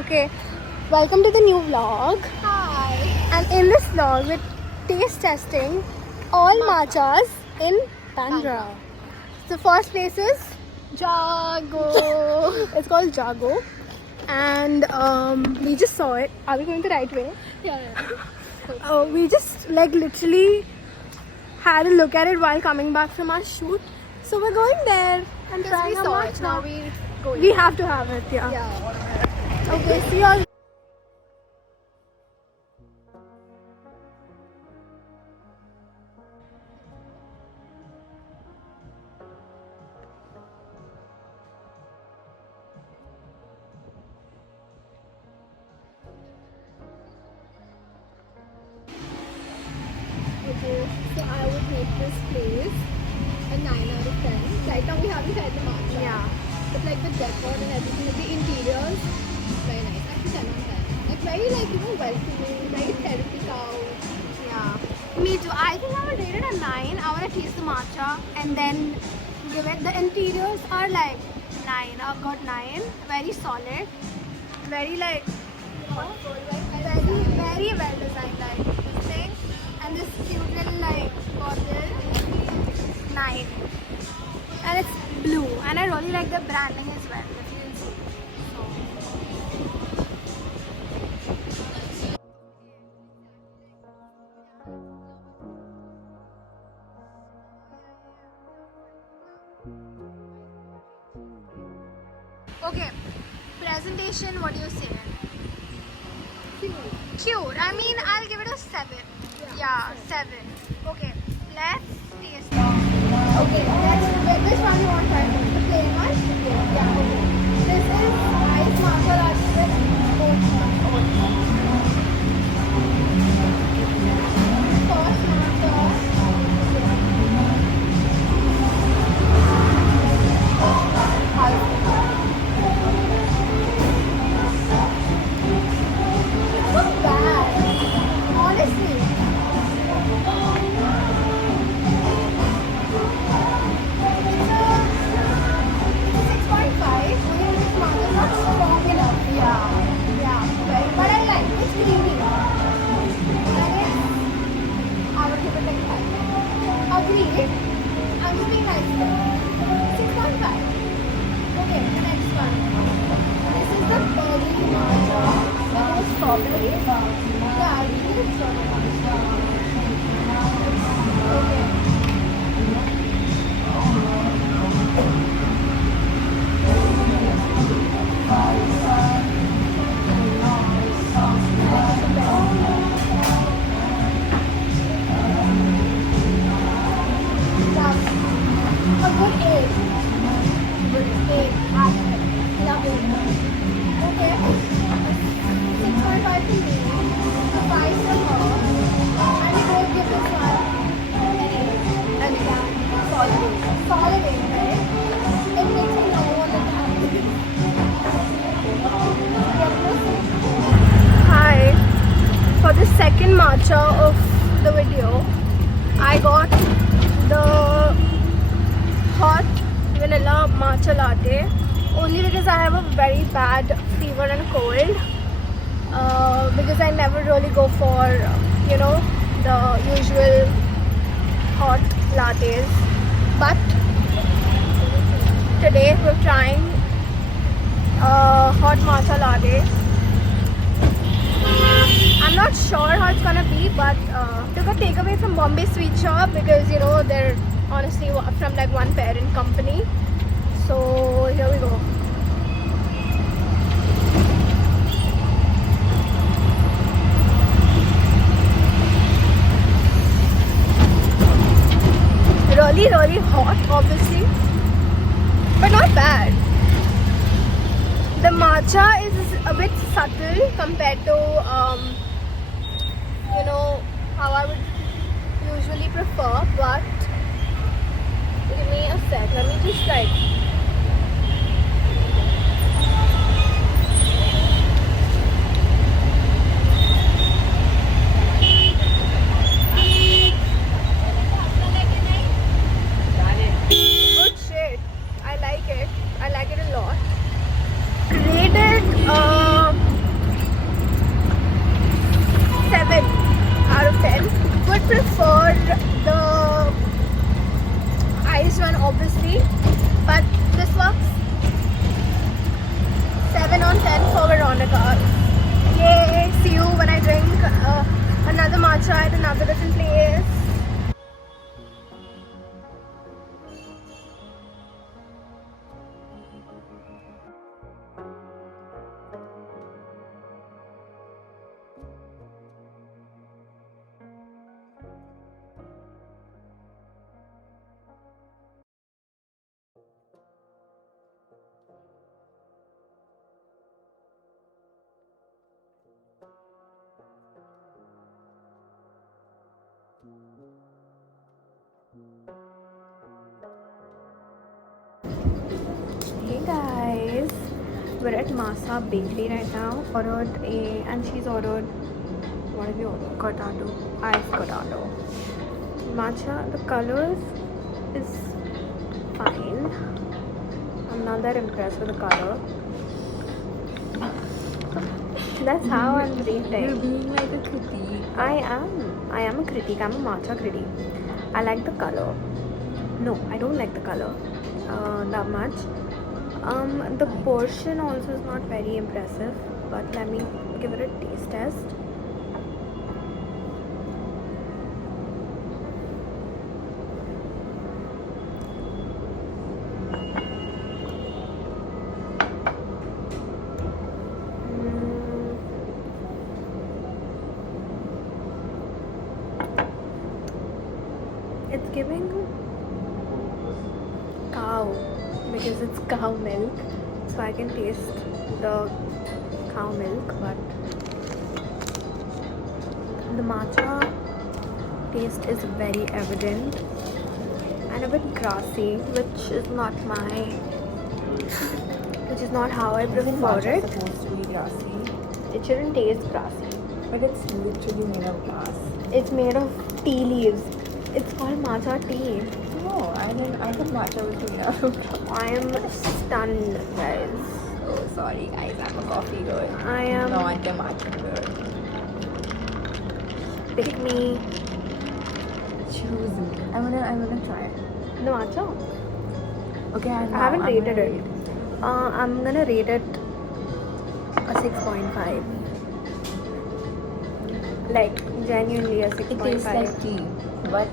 Okay, welcome to the new vlog. Hi. And in this vlog, we're taste testing all matchas in Bandra. The first place is Jago. it's called Jago, and we just saw it. Are we going the right way? Yeah. We just like literally had a look at it while coming back from our shoot. So we're going there and Because trying we a saw it. matcha. Now we're going. We have to have it, yeah. Yeah. Okay, see you all. Okay. So I would rate this place a 9 out of 10. Right now we haven't had the matcha. Yeah. But like the decor and everything, like the interiors, very nice. Actually 10 out of 10. Like very welcoming, very therapy couch. Yeah. Me too. I think I would rate it a 9. I want to taste the matcha and then give it. The interiors are like 9. I've got 9. Very solid. Very like very well designed like this thing. And this cute little like bottle. 9. And it's blue. And I really like the branding as well. If you can see. Okay, presentation, what do you say? Cute. I mean, I'll give it a 7. Yeah, 7. Okay, let's taste it. Okay, which one you want to try? The plain one? Yeah, okay. This is ice matcha latte with oat milk. First it's not bad, honestly. I'm just being nice. 6.5. Okay, the next one. This is the berry matcha. That is strawberry. Yeah, I think it's strawberry. Okay. A good 8. Good 8. Love it. Okay. 6.5 to me. A 5 for her. And we both give this one an 8. And yeah, solid 8. Solid 8, right? It makes me know what the time is. Hi. For the second matcha of the video, I got the hot vanilla matcha latte only because I have a very bad fever and cold, because I never really go for the usual hot lattes, but today we're trying hot matcha latte. I'm not sure how it's gonna be, but took a takeaway from Bombay Sweet Shop because they're honestly from like one parent company. So here we go. Really hot, obviously, but not bad. The matcha is a bit subtle compared to how I would usually prefer, but give me a sec, let me just try. Good shit. I like it a lot. Rated obviously, but this works. 7 on 10 for Veronica. Yay! See you when I drink another matcha at another different place. Hey guys, we're at Masa Bakery right now. And she's ordered, what have you ordered? Cortado, iced cortado. Matcha, the colors is fine. I'm not that impressed with the color. That's how I'm rating. You're being like a critique. I am a critic. I'm a matcha critic. I like the color. No, I don't like the color that much. The portion also is not very impressive, but let me give it a taste test. It's giving cow because it's cow milk, so I can taste the cow milk, but the matcha taste is very evident and a bit grassy, which is not how I prefer it. It's supposed to be grassy, It shouldn't taste grassy. but it's literally made of glass. It's made of tea leaves. It's called matcha tea. No, I thought matcha was made out of glass. I am stunned, guys. Oh, sorry guys, I'm a coffee girl. I am. Not a matcha girl. Pick me. Choose me. I'm gonna try it. The matcha. Okay, I haven't rated it. I'm gonna rate it a 6.5. Like genuinely a 6.5. It tastes like tea, but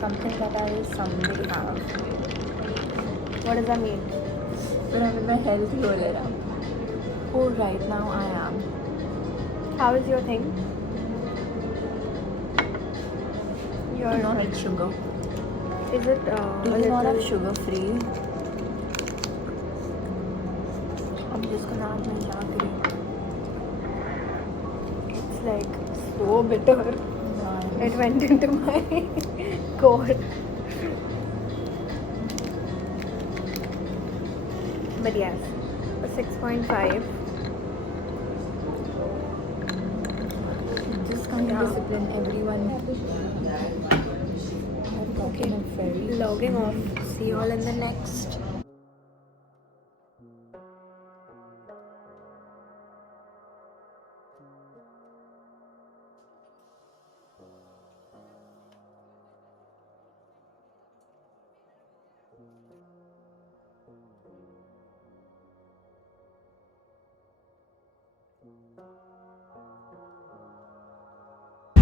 something that I someday have. What does that mean? When I'm in my health roller up. Oh, right now I am. How is your thing? Do you not like sugar? Is it Do a you not have little? sugar free? I'm just gonna add my jaggery. It's like so bitter. No, It went into my core. But yes, a 6.5. this kind Yeah. of discipline, everyone. Okay. Very Logging off. See you all in the next.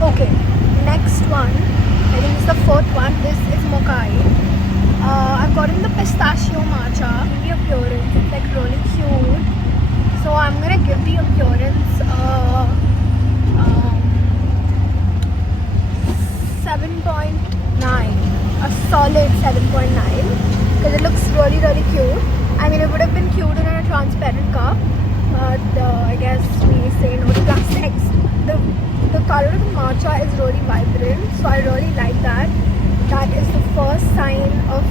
Okay, next one, I think it's the fourth one. This is mokai. I've gotten the pistachio matcha. In the appearance, it's like really cute. So I'm gonna give the appearance 7.9, a solid 7.9, because it looks really cute. I mean, it would have been cute in a transparent cup, but I guess we say no to plastics. The color of the matcha is really vibrant, so I really like that. That is the first sign of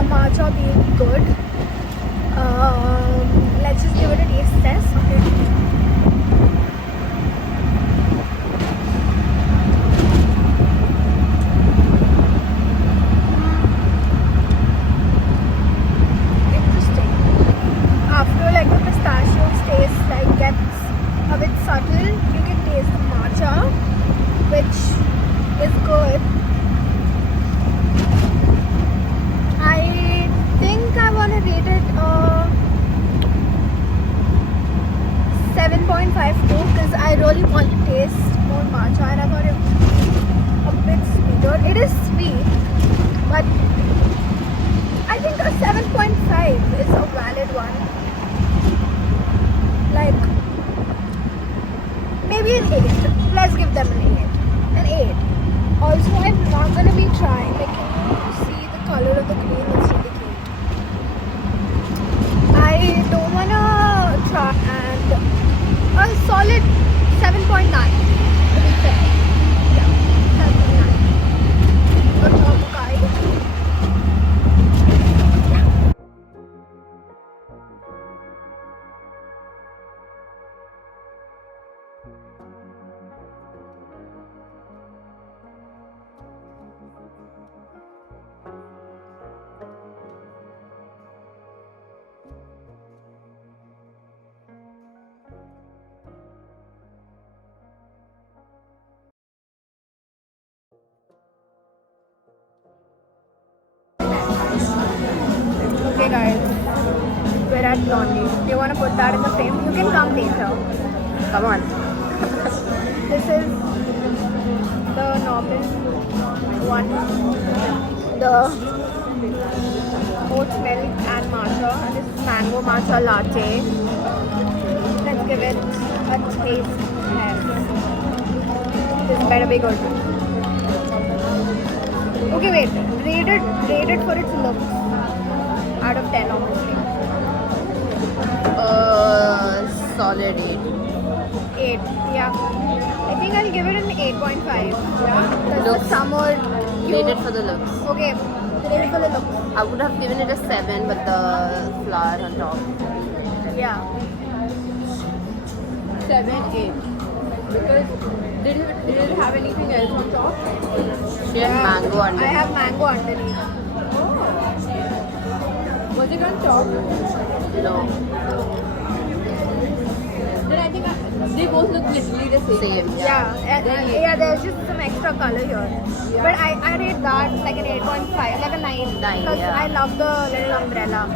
a matcha being good. Let's just give it a taste test. Interesting. After like the pistachio taste like gets a bit subtle, you can taste the matcha, which is good. Okay guys, we're at Blondie. Do you want to put that in the frame? You can come later. Come on. This is the normal one. The oat milk and matcha. And this is mango matcha latte. Let's give it a taste test. This better be good. Okay, wait. Rate it for its looks. Out of 10, obviously. Solid 8. 8. Yeah. I think I'll give it an 8.5. Because Looks. the summer. Rate it for the looks. Okay. Rate it for the looks. I would have given it a 7, but the flower on top. Yeah. 7, 8. Because did it have anything else on top? She had mango I under. have mango underneath. Was it on top? No. Then I think they both look literally the same. Same. Yeah. Then Yeah, there's just some extra color here. But I rate that like an 8.5, like a 9. 9, Because yeah. I love the little umbrella.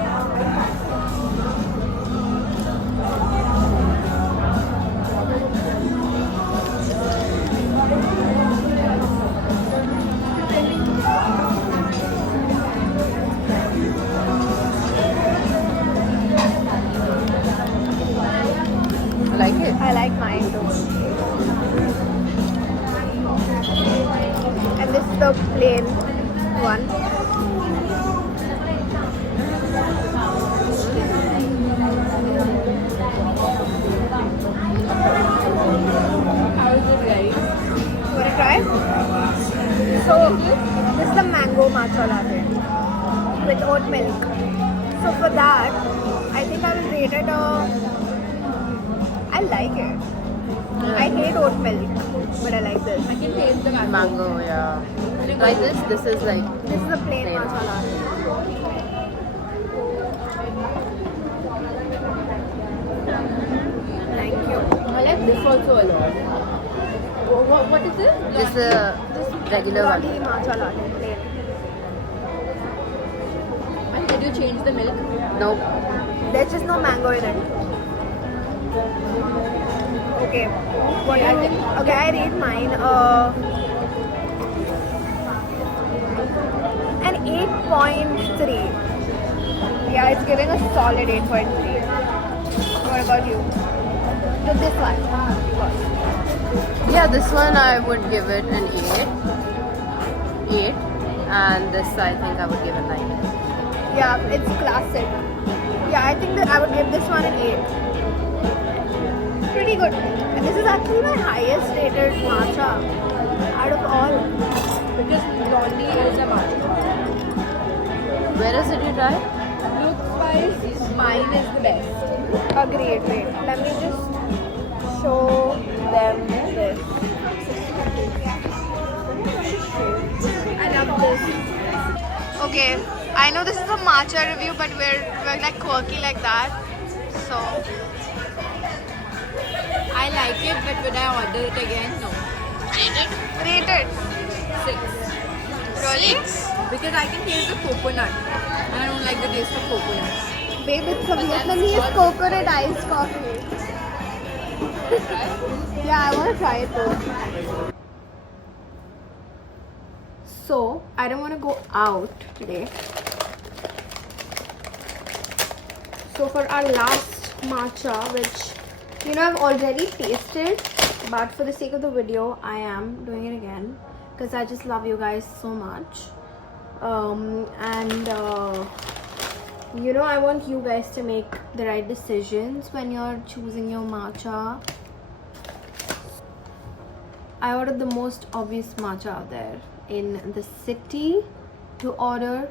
I like it. I like mine too. And this is the plain one. How is it, guys? Wanna try? So this is the mango matcha latte with oat milk. So for that, I think I will rate it a. I like it. I hate oat milk, but I like this. I can taste the mango. Mango, yeah. Like this. This is like. This is the plain Plain. matcha latte. Thank you. I like this also a lot. What is it? This regular one. Blondie matcha latte, plain. And did you change the milk? Nope. There's just no mango in it. Okay. What Yeah, I do you- think- okay, I rate mine an 8.3. Yeah, it's giving a solid 8.3. What about you? To this one. First. Yeah, this one I would give it an 8. 8. And this I think I would give it 9. Yeah, it's classic. Yeah, I think that I would give this one an 8. Pretty good. And this is actually my highest rated matcha out of all. Because Blondie is a matcha. Where is it you try? Looks wise, mine is the best. Agreed. Wait, let me just show them this. I love this. Okay, I know this is a matcha review, but we're like quirky like that. So I like it, but would I order it again? No. rate it. 6. Really? Because I can taste the coconut. And I don't like the taste of coconut. Babe, it's a Vietnamese coconut iced coffee. Yeah, I want to try it too. So, I don't want to go out today. So, for our last matcha, which you know I've already tasted, but for the sake of the video, I am doing it again because I just love you guys so much. You know, I want you guys to make the right decisions when you're choosing your matcha. I ordered the most obvious matcha out there in the city to order.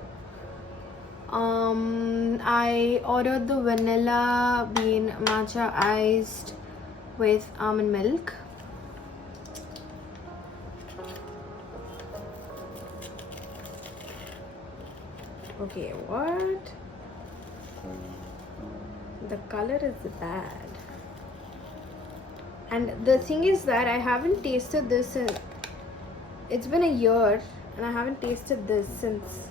I ordered the vanilla bean matcha iced with almond milk. Okay, what? The color is bad. And the thing is that I haven't tasted this in, it's been a year and I haven't tasted this since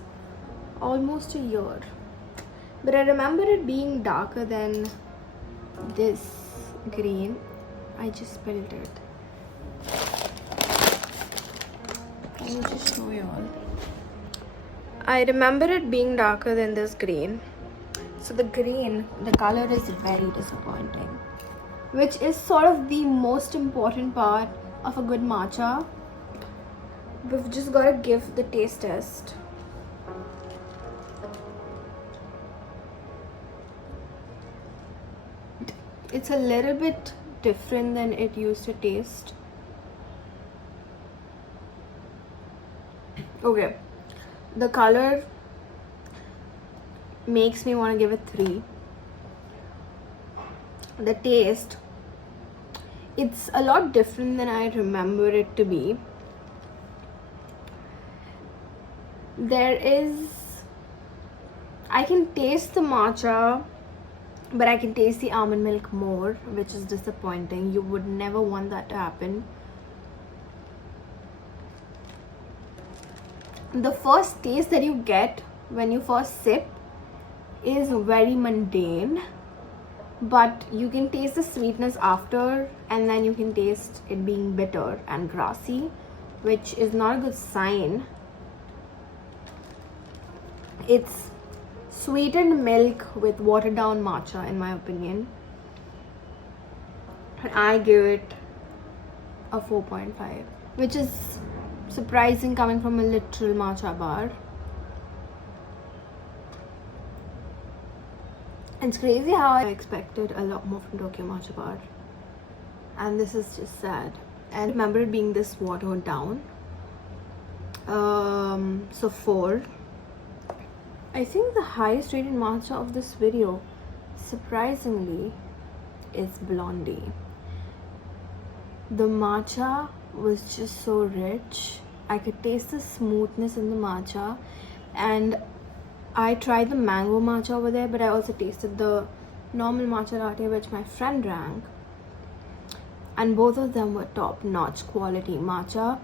almost a year. but I remember it being darker than this green. I just spilled it. Let me just show you all. I remember it being darker than this green. So the green, the color is very disappointing, which is sort of the most important part of a good matcha. We've just got to give the taste test. It's a little bit different than it used to taste. Okay, the color makes me want to give it 3. The taste, it's a lot different than I remember it to be. I can taste the matcha, but I can taste the almond milk more, which is disappointing. You would never want that to happen. The first taste that you get when you first sip is very mundane, but you can taste the sweetness after, and then you can taste it being bitter and grassy, which is not a good sign. It's sweetened milk with watered down matcha, in my opinion, and I give it a 4.5, which is surprising coming from a literal matcha bar. It's crazy how I expected a lot more from Tokyo Matcha Bar, and this is just sad. And I remember it being this watered down. So 4. I think the highest rated matcha of this video, surprisingly, is Blondie. The matcha was just so rich. I could taste the smoothness in the matcha, and I tried the mango matcha over there, but I also tasted the normal matcha latte which my friend drank, and both of them were top notch quality matcha,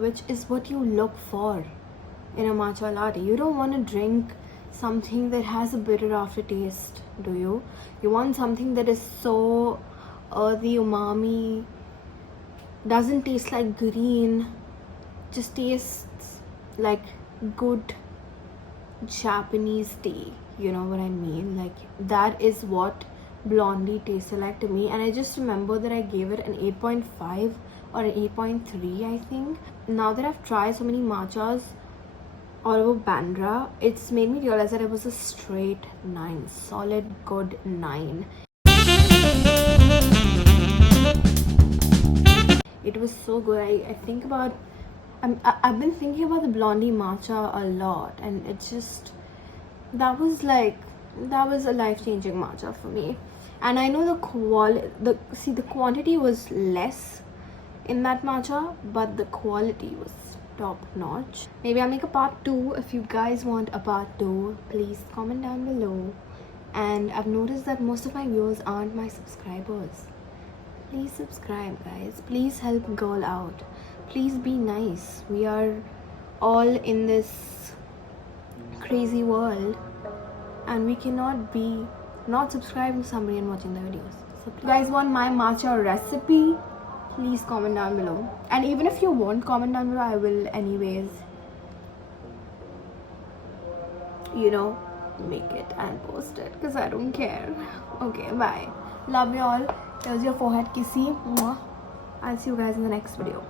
which is what you look for in a matcha latte. You don't want to drink something that has a bitter aftertaste, do you? You want something that is so earthy, umami, doesn't taste like green, just tastes like good Japanese tea. You know what I mean? Like, that is what Blondie tasted like to me. And I just remember that I gave it an 8.5 or an 8.3, I think. Now that I've tried so many matchas all over Bandra, it's made me realize that it was a straight 9, solid good 9. It was so good. I think about, I've been thinking about the Blondie matcha a lot, and it just, that was a life-changing matcha for me. And I know the quantity was less in that matcha, but the quality was top notch. Maybe I'll make a part 2. If you guys want a part 2, please comment down below. And I've noticed that most of my viewers aren't my subscribers. Please subscribe, guys. Please help girl out. Please be nice. We are all in this crazy world, and we cannot be not subscribing to somebody and watching their videos. So if you guys want my matcha recipe, please comment down below. And even if you won't comment down below, I will anyways, you know, make it and post it, because I don't care. Okay, bye. Love you all. There's your forehead kissy. Mwah. I'll see you guys in the next video.